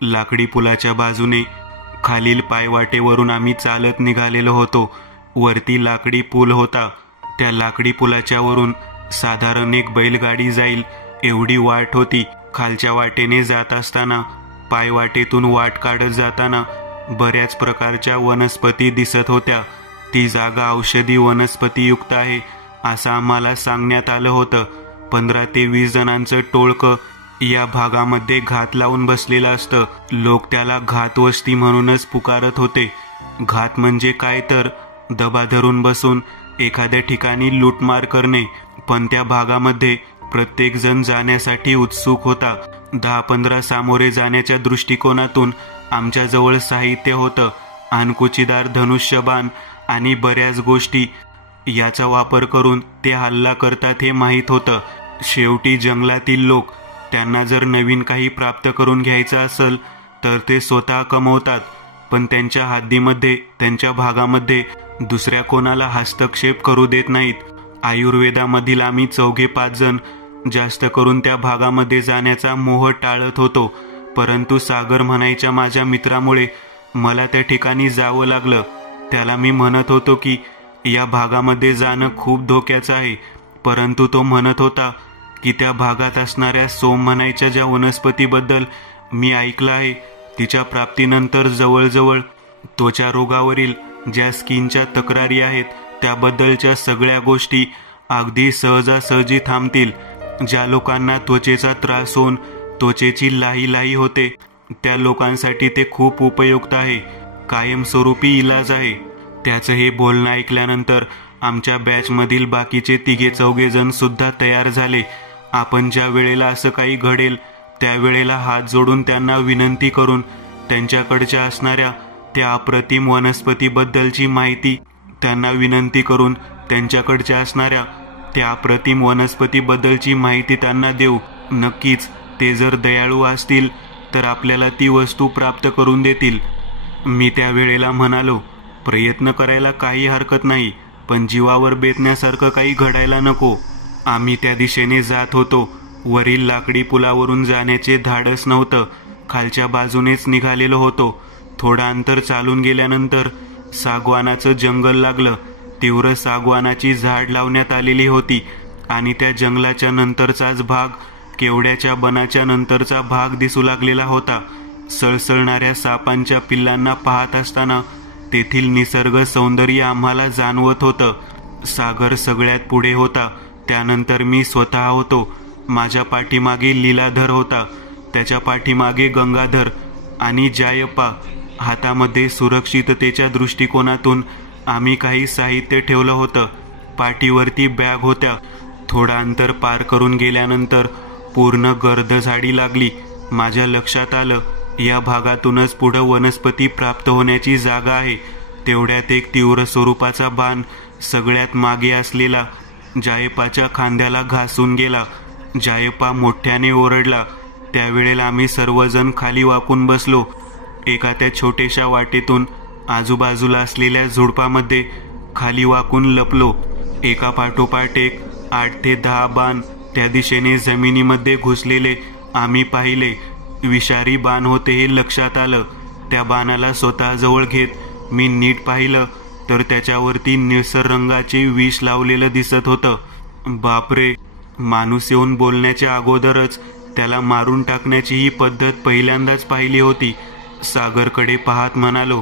लाकडी पुलाच्या बाजूने खालील पायवाटेवरून आम्ही चालत निघालेलो होतो. वरती लाकडी पूल होता. त्या लाकडी पुलाच्या वरून साधारण एक बैलगाडी जाईल एवढी वाट होती. खालच्या वाटेने जात असताना पायवाटेतून वाट काढत जाताना बऱ्याच प्रकारच्या वनस्पती दिसत होत्या. ती जागा औषधी वनस्पतीयुक्त आहे असं आम्हाला सांगण्यात आलं होतं. 15 ते 20 जणांचं टोळकं या भागामध्ये घात लावून बसलेलं असतं. लोक त्याला घातवस्ती म्हणूनच पुकारत होते. घात म्हणजे काय तर दबा धरून बसून एखाद्या ठिकाणी लूटमार करणे. पण त्या भागामध्ये प्रत्येक जण जाण्यासाठी उत्सुक होता. 10-15 सामोरे जाण्याच्या दृष्टिकोनातून आमच्याजवळ साहित्य होतं. अणकुचीदार धनुष्यबाण आणि बऱ्याच गोष्टी. याचा वापर करून ते हल्ला करतात हे माहीत होतं. शेवटी जंगलातील लोक, त्यांना जर नवीन काही प्राप्त करून घ्यायचं असेल तर ते स्वतः कमवतात. पण त्यांच्या हद्दीमध्ये, त्यांच्या भागामध्ये दुसऱ्या कोणाला हस्तक्षेप करू देत नाहीत. आयुर्वेदामधील आम्ही 4-5 जण जास्त करून त्या भागामध्ये जाण्याचा मोह टाळत होतो. परंतु सागर म्हणायच्या माझ्या मित्रामुळे मला त्या ठिकाणी जावं लागलं. त्याला मी म्हणत होतो की या भागामध्ये जाणं खूप धोक्याचं आहे. परंतु तो म्हणत होता की त्या भागात असणाऱ्या सोम म्हणायच्या ज्या वनस्पतीबद्दल मी ऐकलं आहे, तिच्या प्राप्तीनंतर जवळजवळ त्वचा रोगावरील ज्या स्किनच्या तक्रारी आहेत त्याबद्दलच्या सगळ्या गोष्टी अगदी सहजासहजी थांबतील. ज्या लोकांना त्वचेचा त्रास होऊन त्वचेची लाही होते त्या लोकांसाठी ते खूप उपयुक्त आहे. कायमस्वरूपी इलाज आहे. त्याचं हे बोलणं ऐकल्यानंतर आमच्या बॅचमधील बाकीचे 3-4 जण सुद्धा तयार झाले. आपण ज्या वेळेला असं काही घडेल त्यावेळेला हात जोडून त्यांना विनंती करून त्यांच्याकडच्या असणाऱ्या त्या अप्रतिम वनस्पतीबद्दलची माहिती त्यांना विनंती करून त्यांच्याकडच्या असणाऱ्या त्या अप्रतिम वनस्पतीबद्दलची माहिती त्यांना देऊ. नक्कीच ते जर दयाळू असतील तर आपल्याला ती वस्तू प्राप्त करून देतील. मी त्या वेळेला म्हणालो, प्रयत्न करायला काही हरकत नाही, पण जीवावर बेतण्यासारखं काही घडायला नको. आम्ही त्या दिशेने जात होतो. वरील लाकडी पुलावरून जाण्याचे धाडस नव्हतं. खालच्या बाजूनेच निघालेलो होतो. थोडं अंतर चालून गेल्यानंतर सागवानाचं जंगल लागलं. तीव्र सागवानाची झाड लावण्यात आलेली होती आणि त्या जंगलाच्या नंतरचाच भाग, केवड्याच्या बनाच्या नंतरचा भाग दिसू लागलेला होता. सळसळणाऱ्या सापांच्या पिल्लांना पाहत असताना तेथील निसर्ग सौंदर्य आम्हाला जाणवत होतं. सागर सगळ्यात पुढे होता. त्यानंतर मी स्वतः होतो. माझ्या पाठीमागे लीलाधर होता. त्याच्या पाठीमागे गंगाधर आणि जायप्पा. हातामध्ये सुरक्षिततेच्या दृष्टिकोनातून आम्ही काही साहित्य ठेवलं होतं. पाठीवरती बॅग होत्या. थोडं अंतर पार करून गेल्यानंतर पूर्ण गर्द झाडी लागली. माझ्या लक्षात आलं, या भागातूनच पुढं वनस्पती प्राप्त होण्याची जागा आहे. तेवढ्यात एक तीव्र स्वरूपाचा बाण सगळ्यात मागे असलेला जायप्पाच्या खांद्याला घासून गेला. जायप्पा मोठ्याने ओरडला. त्यावेळेला आम्ही सर्वजण खाली वाकून बसलो. एका त्या छोट्याशा वाटेतून आजूबाजूला असलेल्या झुडपामध्ये खाली वाकून लपलो. एका पाठोपाठ एक 8 ते 10 बाण त्या दिशेने जमिनीमध्ये घुसलेले आम्ही पाहिले. विषारी बाण होते हे लक्षात आलं. त्या बाणाला स्वतःजवळ घेत मी नीट पाहिलं तर त्याच्यावरती निळसर रंगाचे विष लावलेलं दिसत होतं. बापरे! माणूस येऊन बोलण्याच्या अगोदरच त्याला मारून टाकण्याची ही पद्धत पहिल्यांदाच पाहिली होती. सागरकडे पाहत म्हणालो,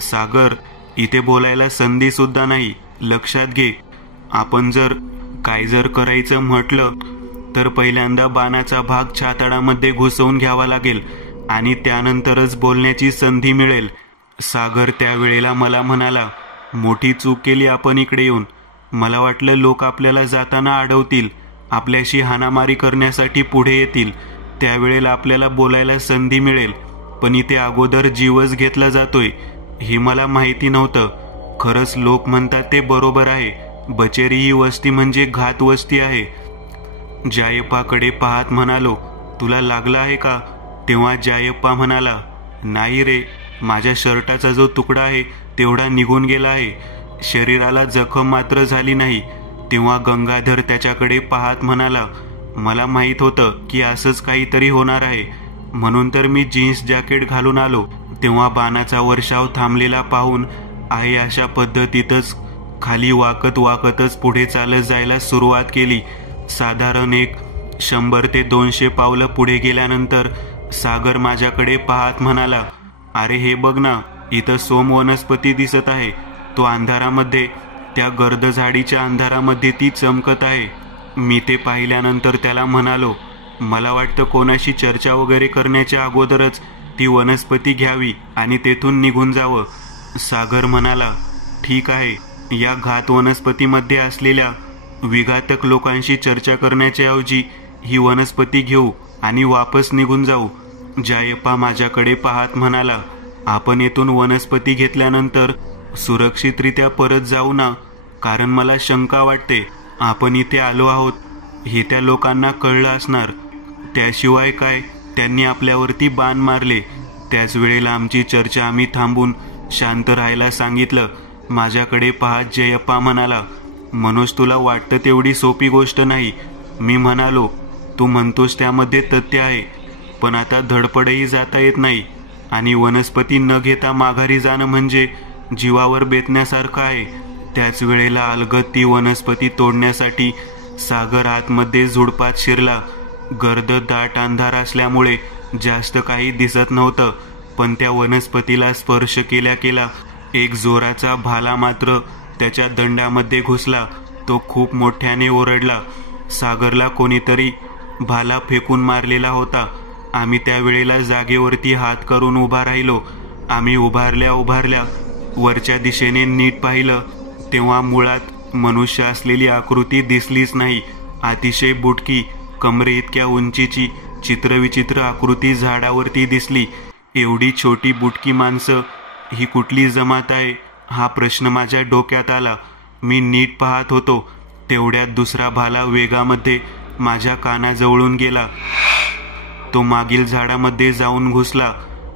सागर, इथे बोलायला संधी सुद्धा नाही. लक्षात घे, आपण जर करायचं म्हटलं तर पहिल्यांदा बाणाचा भाग छाताडामध्ये घुसवून घ्यावा लागेल आणि त्यानंतरच बोलण्याची संधी मिळेल. सागर त्यावेळेला मला म्हणाला, मोठी चूक केली आपण इकडे येऊन. मला वाटलं लोक आपल्याला जाताना अडवतील, आपल्याशी हाणामारी करण्यासाठी पुढे येतील. त्यावेळेला आपल्याला बोलायला संधी मिळेल. पण इथे अगोदर जीवच घेतला जातोय हे मला माहिती नव्हतं. खरंच लोक म्हणतात ते बरोबर आहे. बचेरी ही वस्ती म्हणजे घात वस्ती आहे. जायप्पाकडे पाहत म्हणालो, तुला लागला आहे का? तेव्हा जायप्पा म्हणाला, नाही रे, माझ्या शर्टाचा जो तुकडा आहे तेवढा निघून गेला आहे. शरीराला जखम मात्र झाली नाही. तेव्हा गंगाधर त्याच्याकडे पाहत म्हणाला, मला माहीत होतं की असंच काहीतरी होणार आहे. म्हणून तर मी जीन्स जॅकेट घालून आलो. तेव्हा बाणाचा वर्षाव थांबलेला पाहून आहे अशा पद्धतीतच खाली वाकत वाकतच पुढे चालत जायला सुरुवात केली. साधारण 100 ते 200 पावलं पुढे गेल्यानंतर सागर माझ्याकडे पाहत म्हणाला, अरे हे बघ ना, इथं सोम वनस्पती दिसत आहे. तो अंधारामध्ये, त्या गर्द झाडीच्या अंधारामध्ये ती चमकत आहे. मी ते पाहिल्यानंतर त्याला म्हणालो, मला वाटतं कोणाशी चर्चा वगैरे करण्याच्या अगोदरच ती वनस्पती घ्यावी आणि तेथून निघून जावं. सागर म्हणाला, ठीक आहे, या घात वनस्पतीमध्ये असलेल्या विघातक लोकांशी चर्चा करण्याच्या ऐवजी ही वनस्पती घेऊ आणि वापस निघून जाऊ. जायप्पा माझ्याकडे पाहत म्हणाला, आपण येथून वनस्पती घेतल्यानंतर सुरक्षितरित्या परत जाऊ ना, कारण मला शंका वाटते आपण इथे आलो आहोत हे त्या लोकांना कळलं असणार. त्याशिवाय काय, त्यांनी आपल्यावरती बाण मारले. त्याच वेळेला आमची चर्चा आम्ही थांबून शांत राहायला सांगितलं. माझ्याकडे पाहत जयप्पा म्हणाला, मनोज तुला वाटतं तेवढी सोपी गोष्ट नाही. मी म्हणालो, तू म्हणतोस त्यामध्ये तथ्य आहे, पण आता धडपडही जाता येत नाही आणि वनस्पती न घेता माघारी जाणं म्हणजे जीवावर बेतण्यासारखं आहे. त्याच वेळेला अलगद ती वनस्पती तोडण्यासाठी सागर आतमध्ये झुडपात शिरला. गर्द दाट अंधार असल्यामुळे जास्त काही दिसत नव्हतं, पण त्या वनस्पतीला स्पर्श केल्या केला एक जोराचा भाला मात्र त्याच्या दंडामध्ये घुसला. तो खूप मोठ्याने ओरडला. सागरला कोणीतरी भाला फेकून मारलेला होता. आम्ही त्यावेळेला जागेवरती हात करून उभा राहिलो. आम्ही उभारल्या वरच्या दिशेने नीट पाहिलं तेव्हा मुळात मनुष्य असलेली आकृती दिसलीच नाही. अतिशय बुटकी, कमरे इतक्या उंचीची चित्रविचित्र आकृती झाडावरती दिसली. एवढी छोटी बुटकी माणसं ही कुठली जमात आहे हा प्रश्न माझ्या डोक्यात आला. मी नीट पाहत होतो तेवढ्यात दुसरा भाला वेगामध्ये माझ्या कानाजवळून गेला. तो मागील झाडामध्ये जाऊन घुसला.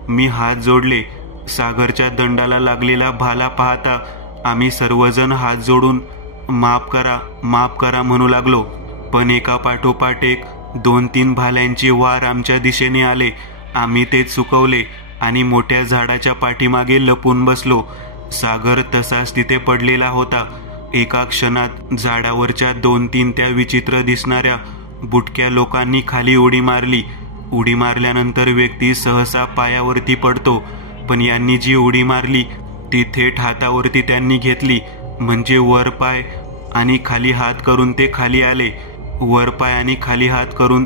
मी हात जोडले. सागरच्या दंडाला लागलेला भाला पाहता आम्ही सर्वजण हात जोडून माफ करा, माफ करा म्हणू लागलो. पण एका पाठोपाठ एक 2-3 भाल्यांची वार आमच्या दिशेने आले. आम्ही ते चुकवले आणि मोठ्या झाडाच्या पाठीमागे लपून बसलो. सागर तसाच तिथे पडलेला होता. एका क्षणात झाडावरच्या 2-3 त्या विचित्र दिसणाऱ्या बुटक्या लोकांनी खाली उडी मारली. उडी मारल्यानंतर व्यक्ती सहसा पायावरती पडतो, पण यांनी जी उडी मारली ती थेट हातावरती त्यांनी घेतली. म्हणजे वर पाय आणि खाली हात करून ते खाली आले. वर पाय आणि खाली हात करून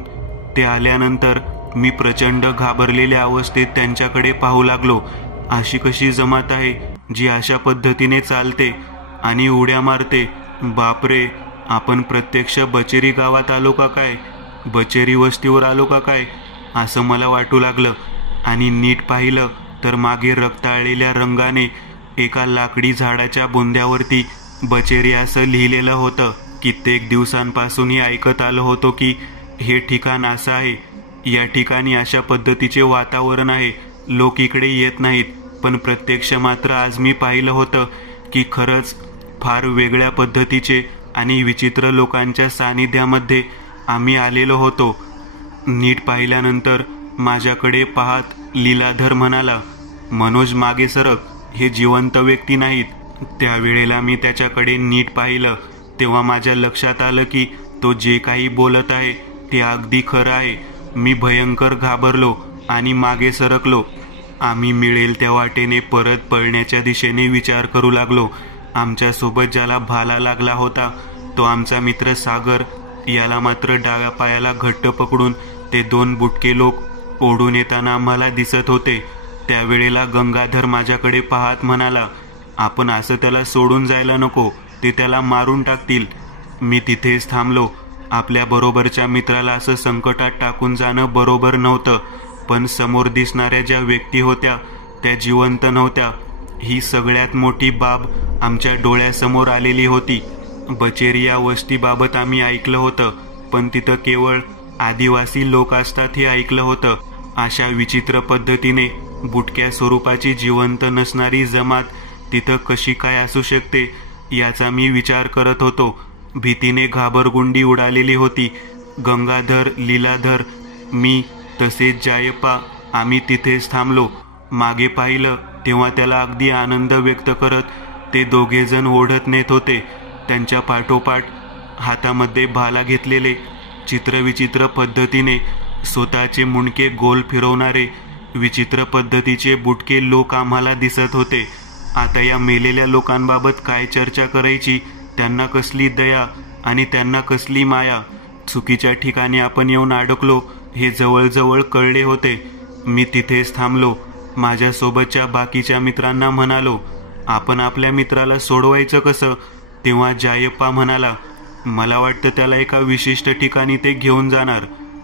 ते आल्यानंतर मी प्रचंड घाबरलेल्या अवस्थेत त्यांच्याकडे पाहू लागलो. अशी कशी जमात आहे जी अशा पद्धतीने चालते आणि उड्या मारते? बापरे, आपण प्रत्यक्ष बचेरी गावात आलो का काय? बचेरी वस्तीवर आलो का काय असं मला वाटू लागलं. आणि नीट पाहिलं तर मागे रक्ताळलेल्या रंगाने एका लाकडी झाडाच्या बुंद्यावरती बचेरी असं लिहिलेलं होतं. कित्येक दिवसांपासूनही ऐकत आलो होतो की हे ठिकाण असं आहे, या ठिकाणी अशा पद्धतीचे वातावरण आहे, लोक इकडे येत नाहीत. पण प्रत्यक्ष मात्र आज मी पाहिलं होतं की खरंच फार वेगळ्या पद्धतीचे आणि विचित्र लोकांच्या सानिध्यामध्ये आम्ही आलेलो होतो. नीट पाहिल्यानंतर माझ्याकडे पाहत लीलाधर म्हणाला, मनोज मागे सरक, हे जिवंत व्यक्ती नाहीत. त्यावेळेला मी त्याच्याकडे नीट पाहिलं तेव्हा माझ्या लक्षात आलं की तो जे काही बोलत आहे ते अगदी खरं आहे. मी भयंकर घाबरलो आणि मागे सरकलो. आम्ही मिळेल त्या वाटेने परत पळण्याच्या दिशेने विचार करू लागलो. आमच्यासोबत ज्याला भाला लागला होता तो आमचा मित्र सागर, याला मात्र डाव्या पायाला घट्ट पकडून ते 2 बुटके लोक ओढून येताना आम्हाला दिसत होते. त्यावेळेला गंगाधर माझ्याकडे पाहत म्हणाला, आपण असं त्याला सोडून जायला नको, ते त्याला मारून टाकतील. मी तिथेच थांबलो. आपल्या बरोबरच्या मित्राला असं संकटात टाकून जाणं बरोबर नव्हतं, पण समोर दिसणाऱ्या ज्या व्यक्ती होत्या त्या जिवंत नव्हत्या. ही सगळ्यात मोठी बाब आमच्या डोळ्यासमोर आलेली होती. बचेरी या वस्तीबाबत आम्ही ऐकलं होतं, पण तिथं केवळ आदिवासी लोक असतात हे ऐकलं होतं. अशा विचित्र पद्धतीने बुटक्या स्वरूपाची जिवंत नसणारी जमात तिथं कशी काय असू शकते याचा मी विचार करत होतो. भीतीने घाबरगुंडी उडालेली होती. गंगाधर, लीलाधर, मी तसेच जायप्पा आम्ही तिथेच थांबलो. मागे पाहिलं तेव्हा त्याला अगदी आनंद व्यक्त करत ते दोघेजण ओढत नेत होते. त्यांच्या पाठोपाठ हातामध्ये भाला घेतलेले, चित्रविचित्र पद्धतीने स्वतःचे मुंडके गोल फिरवणारे विचित्र पद्धतीचे बुटके लोक आम्हाला दिसत होते. आता या मेलेल्या लोकांबाबत काय चर्चा करायची? त्यांना कसली दया आणि त्यांना कसली माया. चुकीच्या ठिकाणी आपण येऊन अडकलो हे जवळजवळ कळले होते. मी तिथेच थांबलो. माझ्यासोबतच्या बाकीच्या मित्रांना म्हणालो, आपण आपल्या मित्राला सोडवायचं कसं? तेव्हा जायप्पा म्हणाला, मला वाटतं त्याला एका विशिष्ट ठिकाणी ते घेऊन जाणार.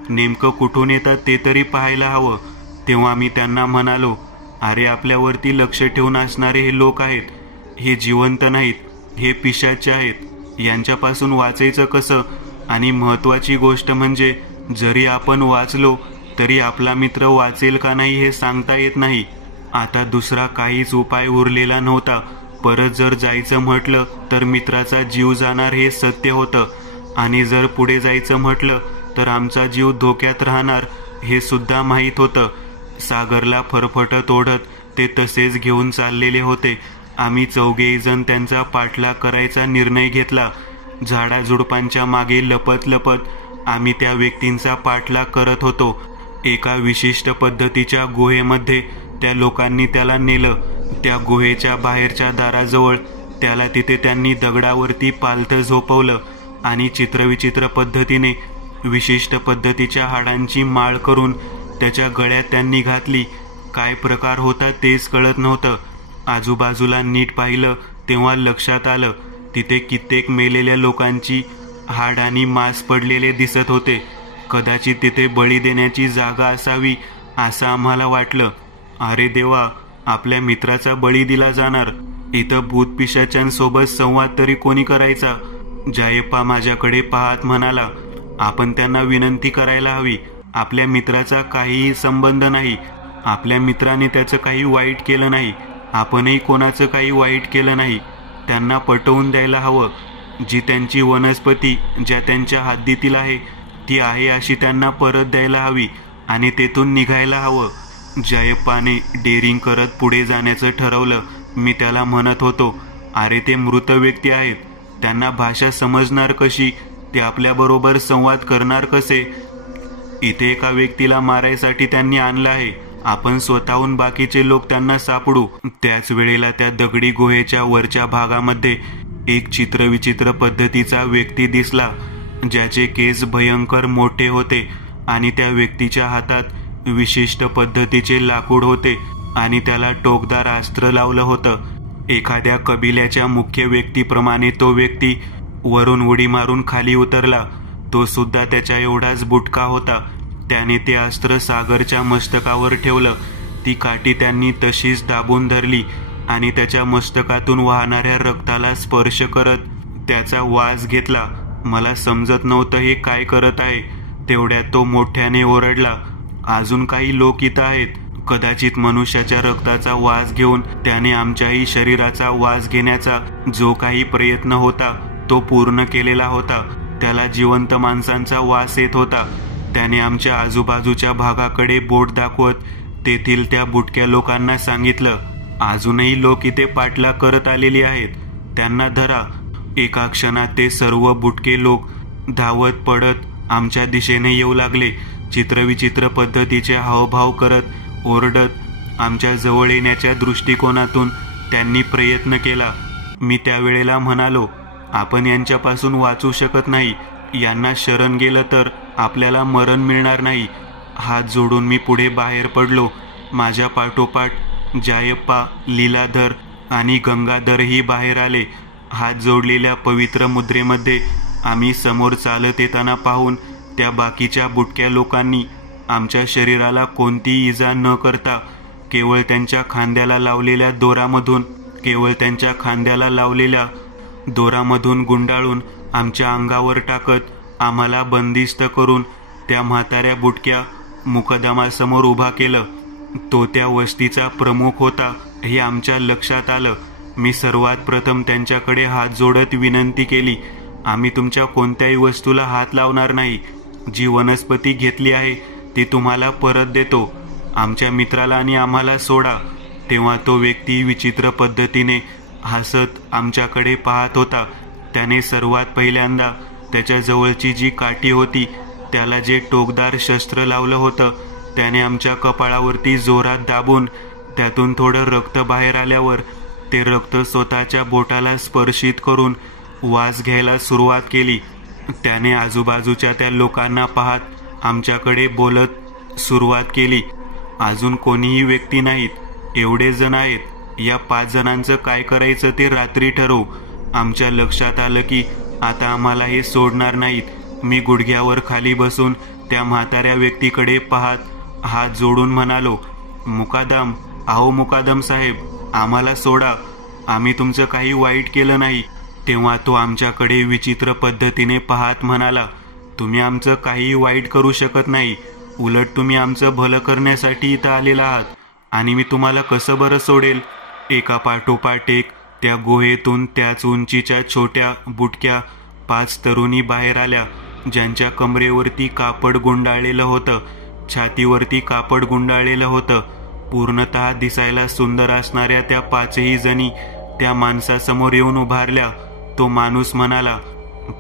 नेमकं कुठून येतात ते तरी पाहायला हवं. तेव्हा मी त्यांना म्हणालो, अरे आपल्यावरती लक्ष ठेवून असणारे हे लोक आहेत. हे जिवंत नाहीत, हे पिशाच्चे आहेत. यांच्यापासून वाचायचं कसं? आणि महत्त्वाची गोष्ट म्हणजे जरी आपण वाचलो तरी आपला मित्र वाचेल का नाही हे सांगता येत नाही. आता दुसरा काहीच उपाय उरलेला नव्हता. परत जर जायचं म्हटलं तर मित्राचा जीव जाणार हे सत्य होतं, आणि जर पुढे जायचं म्हटलं तर आमचा जीव धोक्यात राहणार हे सुद्धा माहीत होतं. सागरला फरफटत ओढत ते तसेच घेऊन चाललेले होते. आम्ही चौघेही जण त्यांचा पाठलाग करायचा निर्णय घेतला. झाडाझुडपांच्या मागे लपत लपत आम्ही त्या व्यक्तींचा पाठलाग करत होतो. एका विशिष्ट पद्धतीच्या गुहेमध्ये त्या लोकांनी त्याला नेलं. त्या गुहेच्या बाहेरच्या दाराजवळ त्याला तिथे त्यांनी दगडावरती पालथं झोपवलं आणि चित्रविचित्र पद्धतीने विशिष्ट पद्धतीच्या हाडांची माळ करून त्याच्या गळ्यात त्यांनी घातली. काय प्रकार होता तेच कळत नव्हतं. आजूबाजूला नीट पाहिलं तेव्हा लक्षात आलं, तिथे कित्येक मेलेल्या लोकांची हाड आणि मांस पडलेले दिसत होते. कदाचित तिथे बळी देण्याची जागा असावी असं आम्हाला वाटलं. अरे देवा, आपल्या मित्राचा बळी दिला जाणार. इथं भूतपिशाच्यांसोबत संवाद तरी कोणी करायचा? जायप्पा माझ्याकडे पाहत म्हणाला, आपण त्यांना विनंती करायला हवी. आपल्या मित्राचा काहीही संबंध नाही. आपल्या मित्राने त्याचं काही वाईट केलं नाही. आपणही कोणाचं काही वाईट केलं नाही. त्यांना पटवून द्यायला हवं. जी त्यांची वनस्पती ज्या त्यांच्या हद्दीतील आहे ती आहे अशी त्यांना परत द्यायला हवी आणि तेथून निघायला हवं. जायप्पाने डेअरिंग करत पुढे जाण्याचं ठरवलं. मी त्याला म्हणत होतो, अरे ते मृत व्यक्ती आहेत. त्यांना भाषा समजणार कशी? ते आपल्याबरोबर संवाद करणार कसे? इथे एका व्यक्तीला मारायसाठी त्यांनी आणलं आहे. आपण स्वतःहून बाकीचे लोक त्यांना सापडू. त्याच वेळेला त्या दगडी गुहेच्या वरच्या भागामध्ये एक चित्रविचित्र पद्धतीचा व्यक्ती दिसला, ज्याचे केस भयंकर मोठे होते आणि त्या व्यक्तीच्या हातात विशिष्ट पद्धतीचे लाकूड होते आणि त्याला टोकदार अस्त्र लावलं होतं. एखाद्या कबिल्याच्या मुख्य व्यक्तीप्रमाणे तो व्यक्ती वरून उडी मारून खाली उतरला. तो सुद्धा त्याच्या एवढाच बुटका होता. त्याने ते अस्त्र सागरच्या मस्तकावर ठेवलं. ती काठी त्यांनी तशीच दाबून धरली आणि त्याच्या मस्तकातून वाहणाऱ्या रक्ताला स्पर्श करत त्याचा वास घेतला. मला समजत नव्हतं हे काय करत आहे. तेवढ्यात तो मोठ्याने ओरडला, अजून काही लोक इथं आहेत. कदाचित मनुष्याच्या रक्ताचा वास घेऊन त्याने आमच्याही शरीराचा वास घेण्याचा जो काही प्रयत्न होता तो पूर्ण केलेला होता. त्याला जिवंत माणसांचा वास येत होता. त्याने आमच्या आजूबाजूच्या भागाकडे बोट दाखवत तेथील त्या बुटक्या लोकांना सांगितलं, अजूनही लोक इथे पाठलाग करत आलेली आहेत. त्यांना धरा. एका क्षणात ते सर्व बुटके लोक धावत पडत आमच्या दिशेने येऊ लागले. चित्रविचित्र पद्धतीचे हावभाव करत ओरडत आमच्या जवळ येण्याच्या दृष्टिकोनातून त्यांनी प्रयत्न केला. मी त्यावेळेला म्हणालो, आपण यांच्यापासून वाचू शकत नाही. यांना शरण गेलं तर आपल्याला मरण मिळणार नाही. हात जोडून मी पुढे बाहेर पडलो. माझ्या पाठोपाठ जायप्पा, लीलाधर आणि गंगाधरही बाहेर आले. हात जोडलेल्या पवित्र मुद्रेमध्ये आम्ही समोर चालत येताना पाहून त्या बाकीच्या बुटक्या लोकांनी आमच्या शरीराला कोणतीही इजा न करता केवळ त्यांच्या खांद्याला लावलेल्या दोरामधून गुंडाळून आमच्या अंगावर टाकत आम्हाला बंदिस्त करून त्या म्हाताऱ्या बुटक्या मुकदमासमोर उभा केलं. तो त्या वस्तीचा प्रमुख होता हे आमच्या लक्षात आलं. मी सर्वात प्रथम त्यांच्याकडे हात जोडत विनंती केली, आम्ही तुमच्या कोणत्याही वस्तूला हात लावणार नाही. जी वनस्पती घेतली आहे ती तुम्हाला परत देतो. आमच्या मित्राला आणि आम्हाला सोडा. तेव्हा तो व्यक्ती विचित्र पद्धतीने हसत आमच्याकडे पाहत होता. त्याने सर्वात पहिल्यांदा त्याच्या जवळची जी काठी होती त्याला जे टोकदार शस्त्र लावलं होतं त्याने आमच्या कपाळावरती जोरात दाबून त्यातून थोडं रक्त बाहेर आल्यावर ते रक्त स्वतःच्या बोटाला स्पर्शित करून वास घ्यायला सुरुवात केली. त्याने आजूबाजूच्या त्या लोकांना पाहत आमच्याकडे बोलत सुरुवात केली. अजून कोणीही व्यक्ती नाहीत, एवढे जण आहेत. या 5 जणांचं काय करायचं ते रात्री ठरवू. आमच्या लक्षात आलं की आता आम्हाला हे सोडणार नाहीत. मी गुडघ्यावर खाली बसून त्या म्हाताऱ्या व्यक्तीकडे पाहत हात जोडून म्हणालो, मुकादम, अहो मुकादम साहेब, आम्हाला सोडा. आम्ही तुमचं काही वाईट केलं नाही. तेव्हा तो आमच्याकडे विचित्र पद्धतीने पाहत म्हणाला, तुम्ही आमचं काही वाईट करू शकत नाही. उलट तुम्ही आमचं भलं करण्यासाठी इथं आलेला आहात आणि मी तुम्हाला कसं बरं सोडेल. एका पाठोपाठ एक त्या गुहेतून त्याच उंचीच्या छोट्या बुटक्या 5 तरुणी बाहेर आल्या, ज्यांच्या कमरेवरती कापड गुंडाळलेलं होतं, छातीवरती कापड गुंडाळलेलं होतं. पूर्णतः दिसायला सुंदर असणाऱ्या त्या 5ही जणी त्या माणसासमोर येऊन उभारल्या. तो माणूस म्हणाला,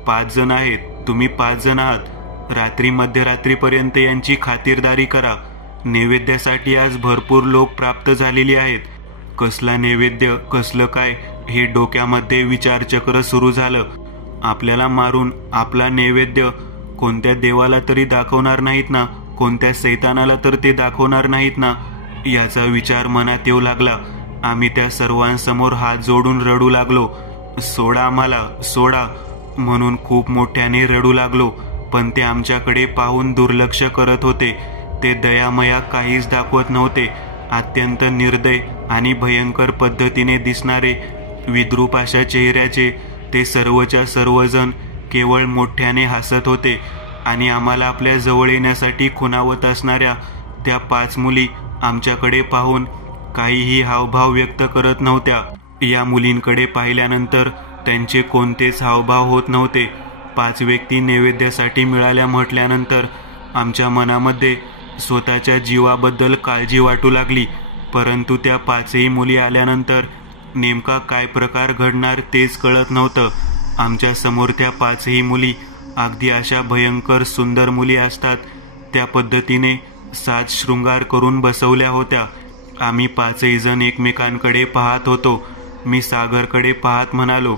5 जण आहेत, तुम्ही 5 जण आहात. रात्री मध्यरात्रीपर्यंत यांची खातिरदारी करा. नैवेद्यासाठी आज भरपूर लोक प्राप्त झालेली आहेत. कसला नैवेद्य, कसलं काय, हे डोक्यामध्ये विचारचक्र सुरू झालं. आपल्याला मारून आपला नैवेद्य कोणत्या देवाला तरी दाखवणार नाहीत ना, कोणत्या सैतानाला तर ते दाखवणार नाहीत ना, याचा विचार मनात येऊ लागला. आम्ही त्या सर्वांसमोर हात जोडून रडू लागलो. सोडा आम्हाला, सोडा म्हणून खूप मोठ्याने रडू लागलो. पण ते आमच्याकडे पाहून दुर्लक्ष करत होते. ते दयामया काहीच दाखवत नव्हते. अत्यंत निर्दय आणि भयंकर पद्धतीने दिसणारे विद्रूप अशा चेहऱ्याचे ते सर्वच्या सर्वजण केवळ मोठ्याने हसत होते आणि आम्हाला आपल्या जवळ येण्यासाठी खुणावत असणाऱ्या त्या 5 मुली आमच्याकडे पाहून काहीही हावभाव व्यक्त करत नव्हत्या. या मुलींकडे पाहिल्यानंतर त्यांचे कोणतेच हावभाव होत नव्हते. 5 व्यक्ती नैवेद्यासाठी मिळाल्या म्हटल्यानंतर आमच्या मनामध्ये स्वतःच्या जीवाबद्दल काळजी वाटू लागली. परंतु त्या 5ही मुली आल्यानंतर नेमका काय प्रकार घडणार तेच कळत नव्हतं. आमच्या समोर त्या 5ही मुली अगदी अशा भयंकर सुंदर मुली असतात त्या पद्धतीने साज शृंगार करून बसवल्या होत्या. आम्ही 5ही जण एकमेकांकडे पाहत होतो. मी सागरकडे पाहत म्हणालो,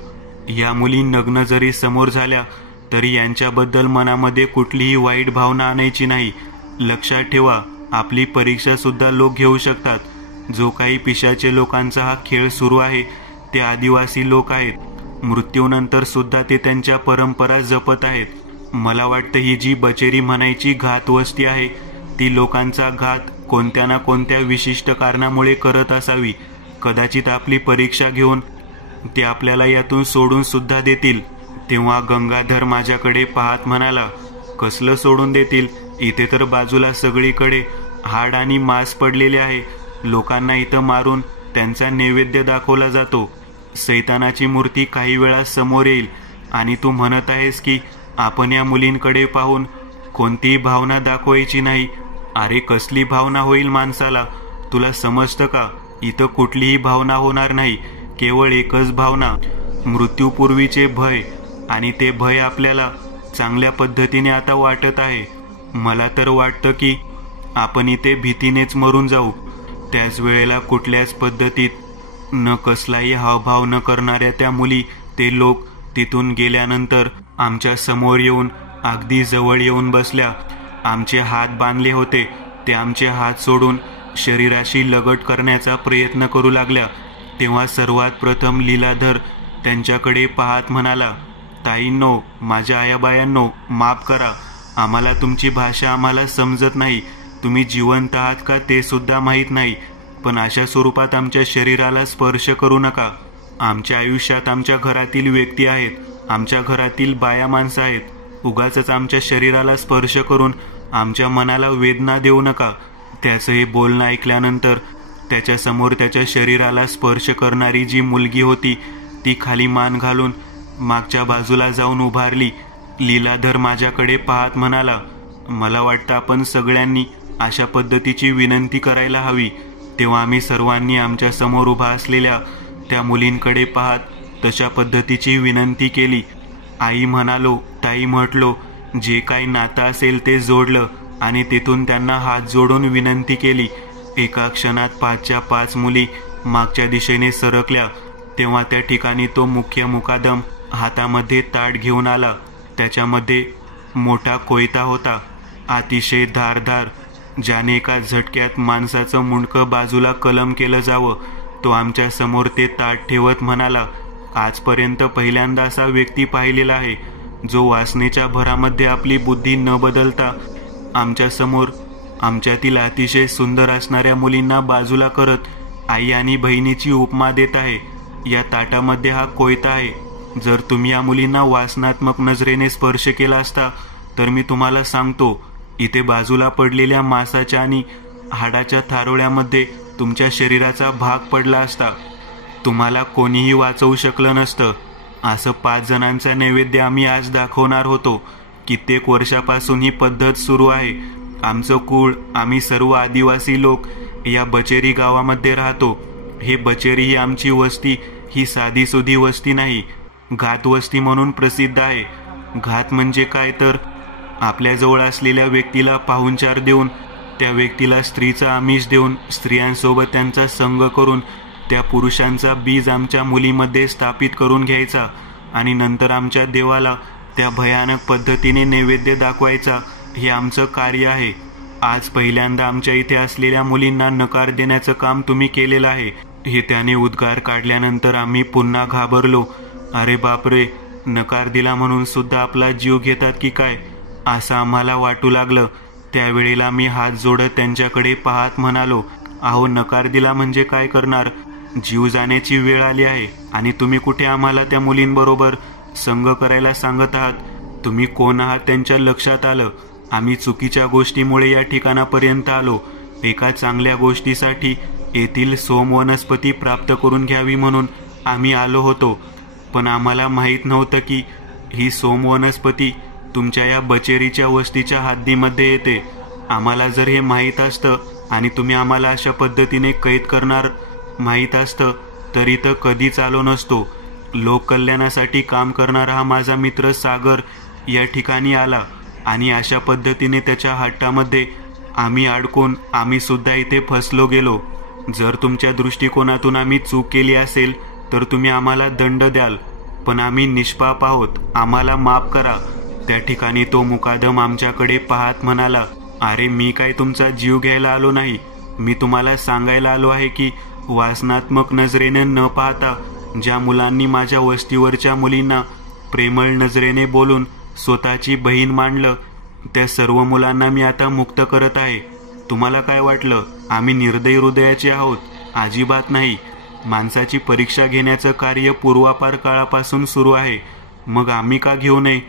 या मुली नग्न जरी समोर झाल्या तरी यांच्याबद्दल मनामध्ये कुठलीही वाईट भावना आणायची नाही. लक्षात ठेवा, आपली परीक्षा सुद्धा लोक घेऊ शकतात. जो काही पिशाचे लोकांचा हा खेळ सुरू आहे ते आदिवासी लोक आहेत. मृत्यूनंतर सुद्धा ते त्यांच्या परंपरा जपत आहेत. मला वाटतं ही जी बचेरी म्हणायची घात वस्ती आहे ती लोकांचा घात कोणत्या ना कोणत्या विशिष्ट कारणामुळे करत असावी. कदाचित आपली परीक्षा घेऊन ते आपल्याला यातून सोडून सुद्धा देतील. तेव्हा गंगाधर माझ्याकडे पाहत म्हणाला, कसलं सोडून देतील? इथे तर बाजूला सगळीकडे हाड आणि मांस पडलेले आहे. लोकांना इथं मारून त्यांचा नैवेद्य दाखवला जातो. सैतानाची मूर्ती काही वेळा समोर येईल आणि तू म्हणत आहेस की आपण या मुलींकडे पाहून कोणतीही भावना दाखवायची नाही. अरे कसली भावना होईल माणसाला? तुला समजतं का? इथं कुठलीही भावना होणार नाही. केवळ एकच भावना, मृत्यूपूर्वीचे भय. आणि ते भय आपल्याला चांगल्या पद्धतीने आता वाटत आहे. मला तर वाटतं की आपण इथे भीतीनेच मरून जाऊ. त्याच वेळेला कुठल्याच पद्धतीत न कसलाही हावभाव न करणाऱ्या त्या मुली ते लोक तिथून गेल्यानंतर आमच्या समोर येऊन अगदी जवळ येऊन बसल्या. आमचे हात बांधले होते ते आमचे हात सोडून शरीराशी लगट करण्याचा प्रयत्न करू लागल्या. तेव्हा सर्वात प्रथम लीलाधर त्यांच्याकडे पाहत म्हणाला, ताईंनो, माझ्या आयाबायांनो, माफ करा. आम्हाला तुमची भाषा आम्हाला समजत नाही. तुम्ही जिवंत आहात का ते सुद्धा माहीत नाही. पण अशा स्वरूपात आमच्या शरीराला स्पर्श करू नका. आमच्या आयुष्यात आमच्या घरातील व्यक्ती आहेत, आमच्या घरातील बाया माणसं आहेत. उगाचच आमच्या शरीराला स्पर्श करून आमच्या मनाला वेदना देऊ नका. त्याचं हे बोलणं ऐकल्यानंतर त्याच्यासमोर त्याच्या शरीराला स्पर्श करणारी जी मुलगी होती ती खाली मान घालून मागच्या बाजूला जाऊन उभारली. लीलाधर माझ्याकडे पाहत म्हणाला, मला वाटतं आपण सगळ्यांनी अशा पद्धतीची विनंती करायला हवी. तेव्हा आम्ही सर्वांनी आमच्या समोर उभा असलेल्या त्या मुलींकडे पाहत तशा पद्धतीची विनंती केली. आई म्हणालो, ताई म्हटलो, जे काही नातं असेल ते जोडलं आणि तिथून त्यांना हात जोडून विनंती केली. एका क्षणात 5च्या 5 मुली मागच्या दिशेने सरकल्या. तेव्हा त्या ठिकाणी तो मुख्य मुकादम हातामध्ये ताट घेऊन आला. त्याच्यामध्ये मोठा कोयता होता, अतिशय धारदार, ज्याने एका झटक्यात माणसाचं मुंडकं बाजूला कलम केलं जावं. तो आमच्या समोर ते ताट ठेवत म्हणाला, आजपर्यंत पहिल्यांदा असा व्यक्ती पाहिलेला आहे जो वासनेच्या भरामध्ये आपली बुद्धी न बदलता आमच्या समोर आमच्यातील अतिशय सुंदर असणाऱ्या मुलींना बाजूला करत आई आणि बहिणीची उपमा देत आहे. या ताटामध्ये हा कोयता आहे. जर तुम्ही या मुलींना वासनात्मक नजरेने स्पर्श केला असता तर मी तुम्हाला सांगतो, इथे बाजूला पडलेल्या मांसाच्या आणि हाडाच्या थारोळ्यामध्ये तुमच्या शरीराचा भाग पडला असता. तुम्हाला कोणीही वाचवू शकलं नसतं. असं 5 जणांचा नैवेद्य आम्ही आज दाखवणार होतो. कित्येक वर्षापासून ही पद्धत सुरू आहे. आमचं कुळ, आम्ही सर्व आदिवासी लोक या बचेरी गावामध्ये राहतो. हे बचेरी ही आमची वस्ती ही साधीसुधी वस्ती नाही, घात वस्ती म्हणून प्रसिद्ध आहे. घात म्हणजे काय तर आपल्याजवळ असलेल्या व्यक्तीला पाहुणचार देऊन, त्या व्यक्तीला स्त्रीचं आमिष देऊन, स्त्रियांसोबत त्यांचा संग करून त्या पुरुषांचा बीज आमच्या मुलीमध्ये स्थापित करून घ्यायचा आणि नंतर आमच्या देवाला त्या भयानक पद्धतीने नैवेद्य दाखवायचा. हे आमचं कार्य आहे. आज पहिल्यांदा आमच्या इथे असलेल्या मुलींना नकार देण्याचं काम तुम्ही केलेलं आहे. हे त्याने उद्गार काढल्यानंतर आम्ही पुन्हा घाबरलो. अरे बापरे, नकार दिला म्हणून सुद्धा आपला जीव घेतात की काय, असं आम्हाला वाटू लागलं. त्यावेळेला मी हात जोडत त्यांच्याकडे पाहत म्हणालो, अहो, नकार दिला म्हणजे काय करणार? जीव जाण्याची वेळ आली आहे आणि तुम्ही कुठे आम्हाला त्या मुलींबरोबर संग करायला सांगत आहात? तुम्ही कोण आहात त्यांच्या लक्षात आलं. आम्ही चुकीच्या गोष्टीमुळे या ठिकाणापर्यंत आलो. एका चांगल्या गोष्टीसाठी येथील सोम वनस्पती प्राप्त करून घ्यावी म्हणून आम्ही आलो होतो. पण आम्हाला माहीत नव्हतं की ही सोम वनस्पती तुमच्या या बचेरीच्या वस्तीच्या हद्दीमध्ये येते. आम्हाला जर हे माहीत असतं आणि तुम्ही आम्हाला अशा पद्धतीने कैद करणार माहीत असतं तर इथं कधीच आलो नसतो. लोककल्याणासाठी काम करणारा हा माझा मित्र सागर या ठिकाणी आला आणि अशा पद्धतीने त्याच्या हट्टामध्ये आम्ही अडकून आम्ही सुद्धा इथे फसलो गेलो. जर तुमच्या दृष्टिकोनातून आम्ही चूक केली असेल तर तुम्ही आम्हाला दंड द्याल, पण आम्ही निष्पाप आहोत, आम्हाला माफ करा. त्या ठिकाणी तो मुकादम आमच्याकडे पाहत म्हणाला, अरे, मी काय तुमचा जीव घ्यायला आलो नाही. मी तुम्हाला सांगायला आलो आहे की वासनात्मक नजरेने न पाहता ज्या मुलांनी माझ्या वस्तीवरच्या मुलींना प्रेमळ नजरेने बोलून स्वतःची बहीण मानलं, त्या सर्व मुलांना मी आता मुक्त करत आहे. तुम्हाला काय वाटलं आम्ही निर्दयी हृदयाचे आहोत? अजिबात नाही. माणसाची परीक्षा घेण्याचं कार्य पूर्वापार काळापासून सुरू आहे. मग आम्ही का घेऊ नये?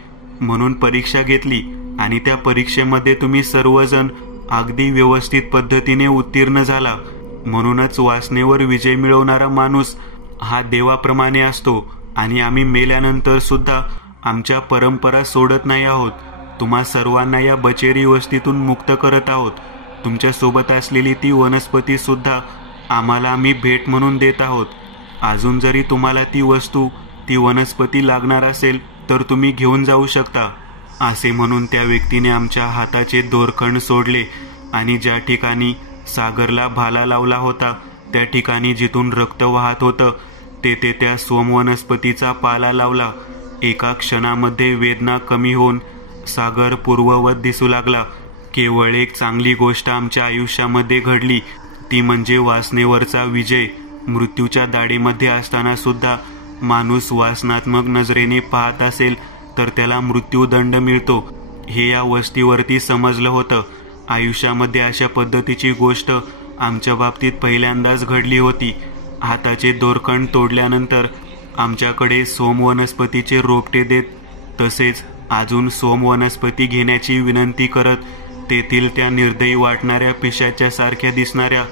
म्हणून परीक्षा घेतली आणि त्या परीक्षेमध्ये तुम्ही सर्वजण अगदी व्यवस्थित पद्धतीने उत्तीर्ण झाला. म्हणूनच वासनेवर विजय मिळवणारा माणूस हा देवाप्रमाणे असतो आणि आम्ही मेल्यानंतर सुद्धा आमच्या परंपरा सोडत नाही आहोत. तुम्हा सर्वांना या बचेरी वस्तीतून मुक्त करत आहोत. तुमच्या सोबत असलेली ती वनस्पती सुद्धा आम्हाला आम्ही भेट म्हणून देत आहोत. अजून जरी तुम्हाला ती वस्तू, ती वनस्पती लागणार असेल तर तुम्ही घेऊन जाऊ शकता. असे म्हणून त्या व्यक्तीने आमच्या हाताचे दोरखंड सोडले आणि ज्या ठिकाणी सागरला भाला लावला होता त्या ठिकाणी जिथून रक्त वाहत होतं तेथे त्या सोमवनस्पतीचा पाला लावला. एका क्षणामध्ये वेदना कमी होऊन सागर पूर्ववत दिसू लागला. केवळ एक चांगली गोष्ट आमच्या आयुष्यामध्ये घडली, ती म्हणजे वासनेवरचा विजय. मृत्यूच्या दाढीमध्ये असताना सुद्धा माणूस वासनात्मक नजरेने पाहत असेल तर त्याला मृत्यूदंड मिळतो, हे या वस्तीवरती समजलं होतं. आयुष्यामध्ये अशा पद्धतीची गोष्ट आमच्या बाबतीत पहिल्यांदाच घडली होती. हाताचे दोरखंड तोडल्यानंतर आमच्याकडे सोमवनस्पतीचे रोपटे देत, तसेच अजून सोमवनस्पती घेण्याची विनंती करत तेथील त्या निर्दयी वाटणाऱ्या पिशाच्या सारख्या दिसणाऱ्या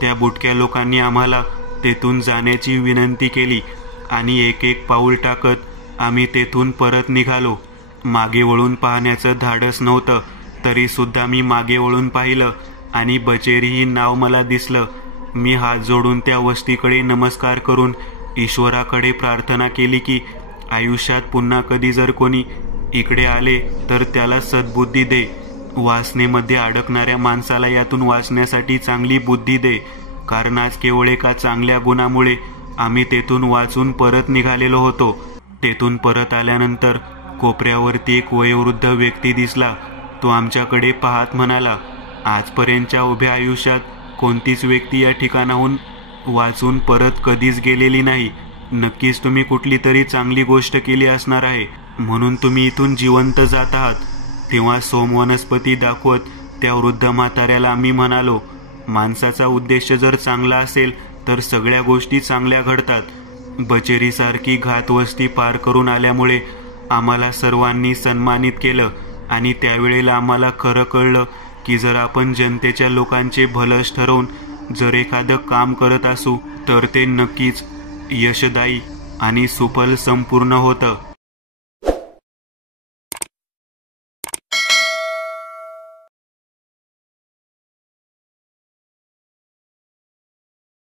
त्या बुटक्या लोकांनी आम्हाला तेथून जाण्याची विनंती केली आणि एक एक पाऊल टाकत आम्ही तेथून परत निघालो. मागे वळून पाहण्याचं धाडस नव्हतं. तरी सुद्धा मी मागे वळून पाहिलं आणि बचेरी ही नाव मला दिसलं. मी हात जोडून त्या वस्तीकडे नमस्कार करून ईश्वराकडे प्रार्थना केली की आयुष्यात पुन्हा कधी जर कोणी इकडे आले तर त्याला सद्बुद्धी दे. वासनेमध्ये अडकणाऱ्या माणसाला यातून वाचण्यासाठी चांगली बुद्धी दे. कारण आज केवळ एका चांगल्या गुणामुळे आम्ही तेथून वाचून परत निघालेलो होतो. तेथून परत आल्यानंतर कोपऱ्यावरती एक वयोवृद्ध व्यक्ती दिसला. तो आमच्याकडे पाहत म्हणाला, आजपर्यंतच्या उभ्या आयुष्यात कोणतीच व्यक्ती या ठिकाणाहून वाचून परत कधीच गेलेली नाही. नक्कीच तुम्ही कुठली तरी चांगली गोष्ट केली असणार आहे, म्हणून तुम्ही इथून जिवंत जात आहात. तेव्हा सोमवनस्पती दाखवत त्या वृद्ध म्हाताऱ्याला आम्ही म्हणालो, माणसाचा उद्देश जर चांगला असेल तर सगळ्या गोष्टी चांगल्या घडतात. बचेरीसारखी घातवस्ती पार करून आल्यामुळे आम्हाला सर्वांनी सन्मानित केलं आणि त्यावेळेला आम्हाला खरं कळलं की जर आपण जनतेच्या लोकांचे भलंच ठरवून जर एखादं काम करत असू तर ते नक्कीच यशदायी आणि सुफल संपूर्ण होतं.